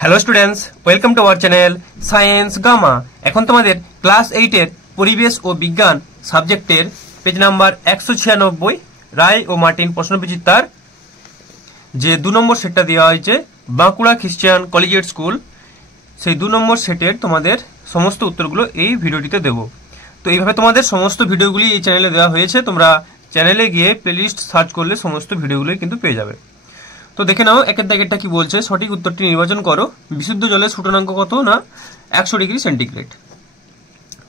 Hello students, welcome to our channel Science Gamma. এখন তোমাদের class 8 এর পরিবেশ ও বিজ্ঞান সাবজেক্টের পেজ নাম্বার 196 রায় ও মার্টিন প্রশ্নবিচিত্রার যে 2 নম্বর সেটটা দেওয়া হয়েছে বাঁকুড়া খ্রিস্টান কলেজিয়েট স্কুল, সেই 2 নম্বর সেটের তোমাদের সমস্ত উত্তরগুলো এই ভিডিওটিতে দেব। তো এইভাবে তোমাদের সমস্ত ভিডিওগুলি এই চ্যানেলে দেওয়া হয়েছে, তোমরা চ্যানেলে গিয়ে প্লেলিস্ট সার্চ করলে সমস্ত ভিডিওগুলোই কিন্তু পেয়ে যাবে। তো দেখে নাও একের দাগেরটা কি বলছে। সঠিক উত্তরটি নির্বাচন করো। বিশুদ্ধ জলের স্ফুটনাঙ্ক কত? না 100 ডিগ্রি সেন্টিগ্রেড।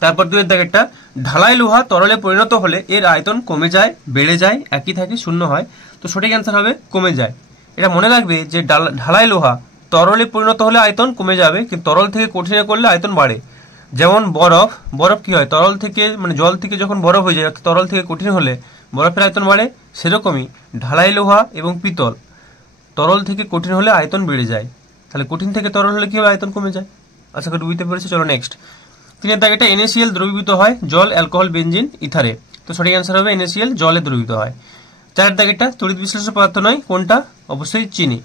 তারপর 2 এর দাগেরটা, ঢালাই লোহা তরলে পরিণত হলে এর আয়তন কমে যায়, বেড়ে যায়, একই থাকে, শূন্য হয়। তো সঠিক অ্যান্সার হবে কমে যায়। এটা মনে রাখবে যে ঢালাই লোহা তরলে পরিণত হলে আয়তন কমে যাবে, কিন্তু তরল থেকে কঠিনে করলে আয়তন বাড়ে। যেমন বরফ কি হয়, তরল থেকে মানে জল থেকে যখন বরফ হয়ে যায়, তরল থেকে কঠিন হলে বরফের আয়তন বাড়ে, সেরকমই ঢালাই লোহা এবং পিতল তরল থেকে কঠিন হলে আয়তন বেড়ে যায়। তাহলে কঠিন থেকে তরল হলে কি হবে? আয়তন কমে যায়। আশা করি বুঝতে পেরেছো। চলো নেক্সট। 3 এর দাগেটা, NaCl দ্রবীভূত হয় জল, অ্যালকোহল, বেনজিন, ইথারে। তো সঠিক অ্যান্সার হবে NaCl জলে দ্রবীভূত হয়। 4 এর দাগেটা, তড়িৎ বিশ্লেষ্য পদার্থ নয় কোনটা? অবশ্যই চিনি।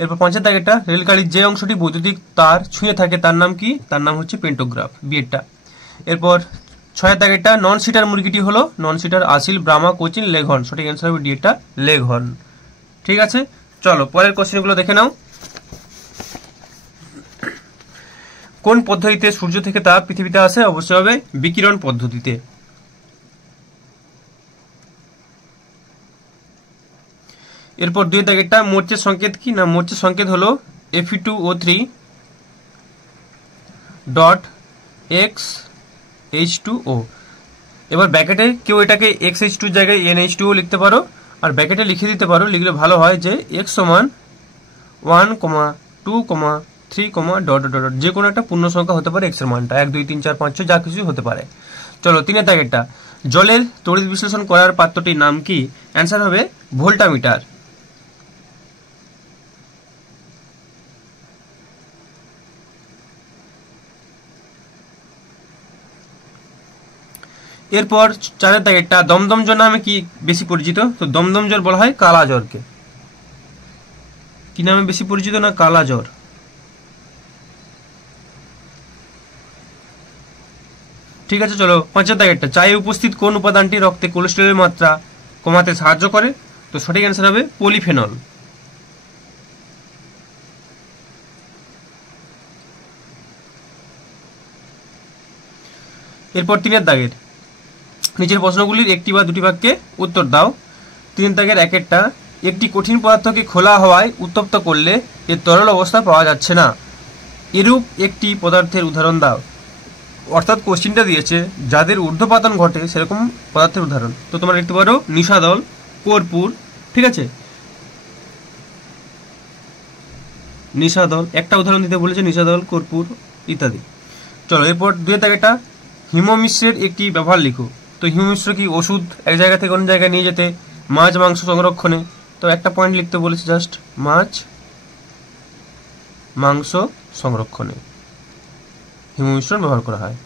এরপর 5 এর দাগেটা, রেলগাড়ির যে অংশটি বৈদ্যুতিক তার ছুঁয়ে থাকে তার নাম কি? তার নাম হচ্ছে পেন্টোগ্রাফ, বিয়েরটা। এরপর 6 এর দাগেটা, নন সিটার মুরগিটি হলো নন সিটার, আসিল, ব্রাহ্মা, কোচিন, লেঘর্ন। সঠিক অ্যান্সার হবে ডিএটা, লেঘর্ন। ঠিক আছে, চলো পরের কোশ্চেনগুলো দেখে নাও। কোন পদ্ধতিতে সূর্য থেকে তাপ পৃথিবীতে আসে? অবশ্যই হবে বিকিরণ পদ্ধতিতে। এরপর 2 দাগেরটা, মোর্চের সংকেত কি? না মোর্চের সংকেত হলো Fe2O3 ডট XH2O। এবার ব্র্যাকেটে কেউ এটাকে XH2 জায়গায় NH2O লিখতে পারো, আর ব্র্যাকেটে লিখে দিতে পারো, লিখলে ভালো হয় যে x সমান 1, 2, 3, ডট ডট ডট, যে কোনো একটা পূর্ণ সংখ্যা হতে পারে x এর মানটা 1, 2, 3, 4, 5, 6 যা কিছু হতে পারে। চলো 3 এর দাগেরটা, জলের তড়িৎ বিশ্লেষণ করার পাত্রটির নাম কি? অ্যান্সার হবে ভোল্টামিটার। এরপর 4 এর দাগেরটা, দমদম জ্বর নামে কি বেশি পরিচিত? তো দমদম জ্বর বলা হয় কালা জ্বরকে। কি নামে বেশি পরিচিত? না কালা জ্বর। ঠিক আছে, চলো 5 এর দাগেরটা, চায়ে উপস্থিত কোন উপাদানটি রক্তে কোলেস্টেরলের মাত্রা কমাতে সাহায্য করে? তো সঠিক অ্যান্সার হবে পলিফেনল। এরপর 3 এর দাগের, নিচের প্রশ্নগুলির একটি বা দুটি বাক্যে উত্তর দাও। 3 দাগের একেরটা, একটি কঠিন পদার্থকে খোলা হওয়ায় উত্তপ্ত করলে এর তরল অবস্থা পাওয়া যাচ্ছে না, এরূপ একটি পদার্থের উদাহরণ দাও। অর্থাৎ কোশ্চিনটা দিয়েছে যাদের ঊর্ধ্বপাতন ঘটে সেরকম পদার্থের উদাহরণ। তো তোমরা লিখতে পারো নিশাদল, কর্পূর। ঠিক আছে, নিশাদল একটা উদাহরণ দিতে বলেছে, নিশাদল, কর্পূর ইত্যাদি। চলো এরপর 2 দাগেটা, হিমমিশ্রের একটি ব্যবহার লিখো। তো হিমমিশ্র কি? ওষুধ এক জায়গা থেকে অন্য জায়গায় নিয়ে যেতে, মাছ মাংস সংরক্ষণে। তো একটা পয়েন্ট লিখতে বলেছে, জাস্ট মাছ মাংস সংরক্ষণে হিমমিশ্রণ ব্যবহার করা হয়,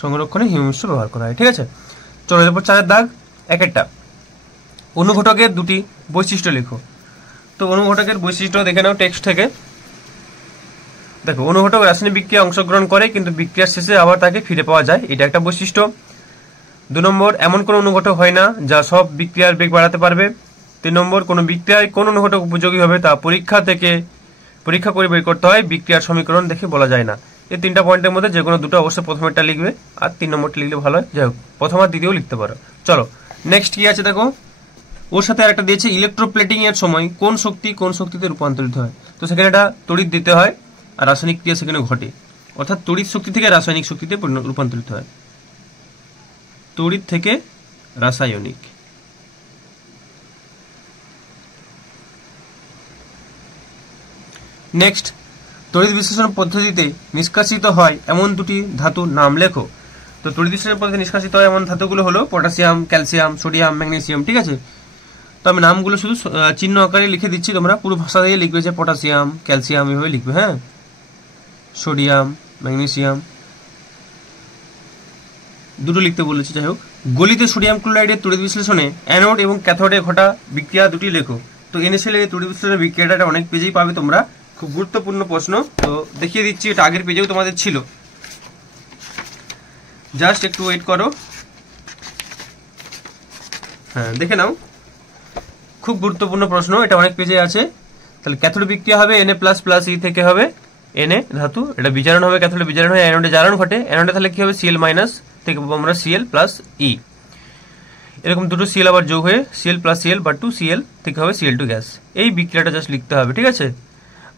সংরক্ষণে হিমমিশ্র ব্যবহার করা হয়। ঠিক আছে, চলো এরপর 4 এর দাগ একেরটা, অনুঘটকের দুটি বৈশিষ্ট্য লিখো। তো অনুঘটকের বৈশিষ্ট্য দেখে নাও টেক্সট থেকে। দেখো, অনুঘটক রাসায়নিক বিক্রিয়ায় অংশগ্রহণ করে কিন্তু বিক্রিয়ার শেষে আবার তাকে ফিরে পাওয়া যায়, এটা একটা বৈশিষ্ট্য। 2 নম্বর, এমন কোন অনুঘটক হয় না যা সব বিক্রিয়ার বেগ বাড়াতে পারবে। 3 নম্বর, কোন বিক্রিয়ায় কোন অনুঘটক উপযোগী হবে তা পরীক্ষা করে বের করতে হয়, বিক্রিয়ার সমীকরণ দেখে বলা যায় না। এই 3টা পয়েন্টের মধ্যে যে কোনো দুটো অবশ্যই প্রথমেরটা লিখবে, আর 3 নম্বরটা লিখলে ভালো হয়। যাই হোক, প্রথম আর দ্বিতীয় লিখতে পারো। চলো নেক্সট কি আছে দেখো, ওর সাথে আরেকটা দিয়েছে, ইলেকট্রোপ্লেটিং এর সময় কোন শক্তি কোন শক্তিতে রূপান্তরিত হয়? তো সেখানে একটা তড়িৎ দিতে হয় আর রাসায়নিক ক্রিয়া সেখানে ঘটে, অর্থাৎ তড়িৎ শক্তি থেকে রাসায়নিক শক্তিতে রূপান্তরিত হয়, তড়িৎ থেকে রাসায়নিক। নেক্সট, তড়িৎ বিশ্লেষণ পদ্ধতিতে নিষ্কাশিত হয় এমন দুটি ধাতুর নাম লেখো। তো তড়িৎ বিশ্লেষণ পদ্ধতিতে নিষ্কাশিত হয় এমন ধাতুগুলো হলো পটাশিয়াম, ক্যালসিয়াম, সোডিয়াম, ম্যাগনেসিয়াম। ঠিক আছে, তো আমি নামগুলো শুধু চিহ্ন আকারে লিখে দিচ্ছি, তোমরা পুরো ভাষা দিয়ে লিখবে যে পটাশিয়াম, ক্যালসিয়াম এভাবে লিখবে। হ্যাঁ, সোডিয়াম, ম্যাগনেসিয়াম দুটো লিখতে বলেছে। যাই হোক, গলিত সোডিয়াম ক্লোরাইডের তড়িৎ বিশ্লেষণে অ্যানোড এবং ক্যাথোডে ঘটা বিক্রিয়া দুটি লেখো। তো NaCl এর তড়িৎ বিশ্লেষণের বিক্রিয়াটা অনেক পেজেই পাবে তোমরা, খুব গুরুত্বপূর্ণ প্রশ্ন। তো দেখিয়ে দিচ্ছি, এটা আগের পেজেও তোমাদের ছিল, জাস্ট একটু ওয়েট করো। হ্যাঁ দেখে নাও, খুব গুরুত্বপূর্ণ প্রশ্ন, এটা অনেক পেজে আছে। তাহলে ক্যাথোড বিক্রিয়া হবে Na++E থেকে হবে Na ধাতু, এটা বিজারণ হবে, ক্যাথোডে বিজারণ হয়ে অ্যানোডে জারণ ঘটে। অ্যানোডে তাহলে কি হবে Cl- থেকে আমরা Cl+E, এরকম দুটো Cl আবার যোগ হয়ে Cl+Cl/2 Cl থেকে হবে Cl2 গ্যাস। এই বিক্রিয়াটা জাস্ট লিখতে হবে, ঠিক আছে।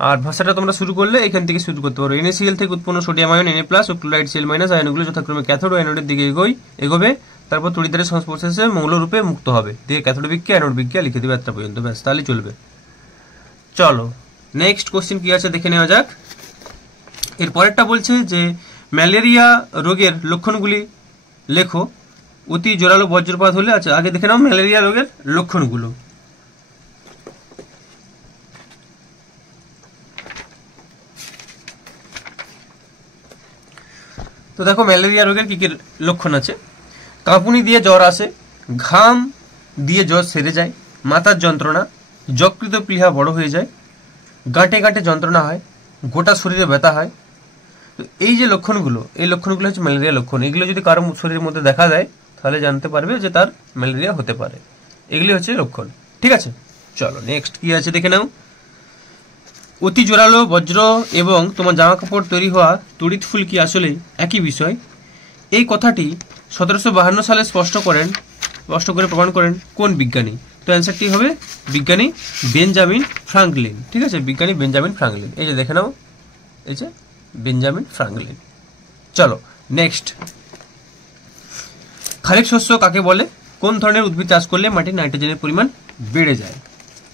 আর ভাষাটা তোমরা শুরু করলে এখান থেকে শুরু করতে পারো। NaCl থেকে উৎপন্ন সোডিয়াম আয়ন Na+ ও ক্লোরাইড Cl- আয়নগুলো যথাক্রমে ক্যাথোড ও অ্যানোডের দিকে এগোবে, তারপর তড়িৎদ্বারের সংস্পর্শে এসে মৌলরূপে মুক্ত হবে, দিয়ে ক্যাথোড বিক্রিয়া অ্যানোড বিক্রিয়া লিখে দিবে এতটা পর্যন্ত, ব্যাস তাহলে চলবে। চলো নেক্সট কোশ্চেন কি আছে দেখে নেওয়া যাক। এর পরেরটা বলছে যে ম্যালেরিয়া রোগের লক্ষণগুলি লেখো, অতি জোরালো বজ্রপাত হলে। আচ্ছা আগে দেখে নাও ম্যালেরিয়া রোগের লক্ষণগুলো। তো দেখো ম্যালেরিয়া রোগের কি কি লক্ষণ আছে। কাঁপুনি দিয়ে জ্বর আসে, ঘাম দিয়ে জ্বর সেরে যায়, মাথার যন্ত্রণা, যকৃত প্লীহা বড় হয়ে যায়, গাঁটে গাঁটে যন্ত্রণা হয়, গোটা শরীরে ব্যথা হয়। তো এই যে লক্ষণগুলো, এই লক্ষণগুলো হচ্ছে ম্যালেরিয়া লক্ষণ। এগুলো যদি কারো শরীরের মধ্যে দেখা যায় তাহলে জানতে পারবে যে তার ম্যালেরিয়া হতে পারে। এগুলি হচ্ছে লক্ষণ, ঠিক আছে। চলো নেক্সট কি আছে দেখে নাও। অতি জোরালো বজ্র এবং তোমার জামা কাপড় তৈরি হওয়া তড়িৎ ফুলকি আসলে একই বিষয়। এই কথাটি 1752 সালে স্পষ্ট করে প্রমাণ করেন কোন বিজ্ঞানী? তো অ্যান্সারটি হবে বিজ্ঞানী বেঞ্জামিন ফ্রাঙ্কলিন, ঠিক আছে, বিজ্ঞানী বেঞ্জামিন ফ্রাঙ্কলিন। এই যে দেখে নাও, এই যে বেঞ্জামিন ফ্রাঙ্কলিন। চলো নেক্সট, খারিফ শস্য কাকে বলে? কোন ধরনের উদ্ভিদ চাষ করলে মাটির নাইট্রোজেনের পরিমাণ বেড়ে যায়?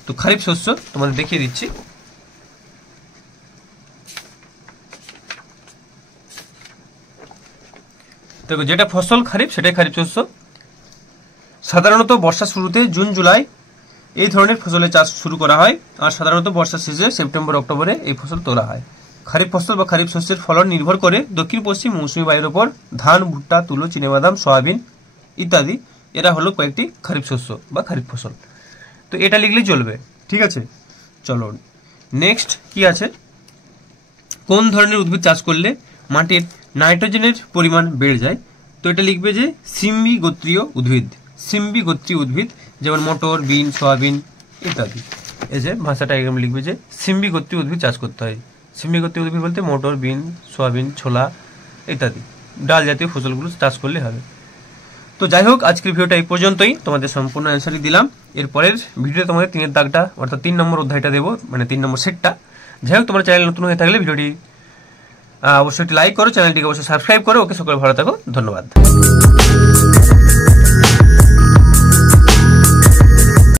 তো খারিফ শস্য তোমাদের দেখিয়ে দিচ্ছি। দেখো যেটা ফসল খারিফ সেটাই খারিফ শস্য। সাধারণত বর্ষার শুরুতে জুন জুলাই এই ধরনের ফসলের চাষ শুরু করা হয়, আর সাধারণত বর্ষার শেষে সেপ্টেম্বর অক্টোবরে এই ফসল তোলা হয়। খারিফ ফসল বা খারিফ শস্যের ফলন নির্ভর করে দক্ষিণ পশ্চিম মৌসুমী বায়ুর উপর। ধান, ভুট্টা, তুলো, চিনেবাদাম, সয়াবিন ইত্যাদি এরা হলো কয়েকটি খারিফ শস্য বা খারিফ ফসল। তো এটা লিখলেই চলবে, ঠিক আছে। চলো নেক্সট কি আছে, কোন ধরনের উদ্ভিদ চাষ করলে মাটির নাইট্রোজেনের পরিমাণ বেড়ে যায়? তো এটা লিখবে যে সিম্বি গোত্রীয় উদ্ভিদ, সিম্বি গোত্রীয় উদ্ভিদ, যেমন মটর, বিন, সয়াবিন ইত্যাদি। এই যে ভাষাটা এরকম লিখবে যে সিম্বি গোত্রীয় উদ্ভিদ চাষ করতে হয়। সিম্বি গোত্রীয় উদ্ভিদ বলতে মটর, বিন, সয়াবিন, ছোলা ইত্যাদি ডাল জাতীয় ফসলগুলো চাষ করলে হবে। তো যাই হোক, আজকের ভিডিওটা এই পর্যন্তই, তোমাদের সম্পূর্ণ অ্যান্সারই দিলাম। এরপরের ভিডিও তোমাদের 3 দাগটা অর্থাৎ 3 নম্বর অধ্যায়টা দেবো, মানে 3 নম্বর সেটটা। যাই হোক, তোমার চ্যানেল নতুন হয়ে থাকলে ভিডিওটি অবশ্যই লাইক করো, চ্যানেলটিকে অবশ্যই সাবস্ক্রাইব করো। ওকে, সকলে ভালো থাকো, ধন্যবাদ।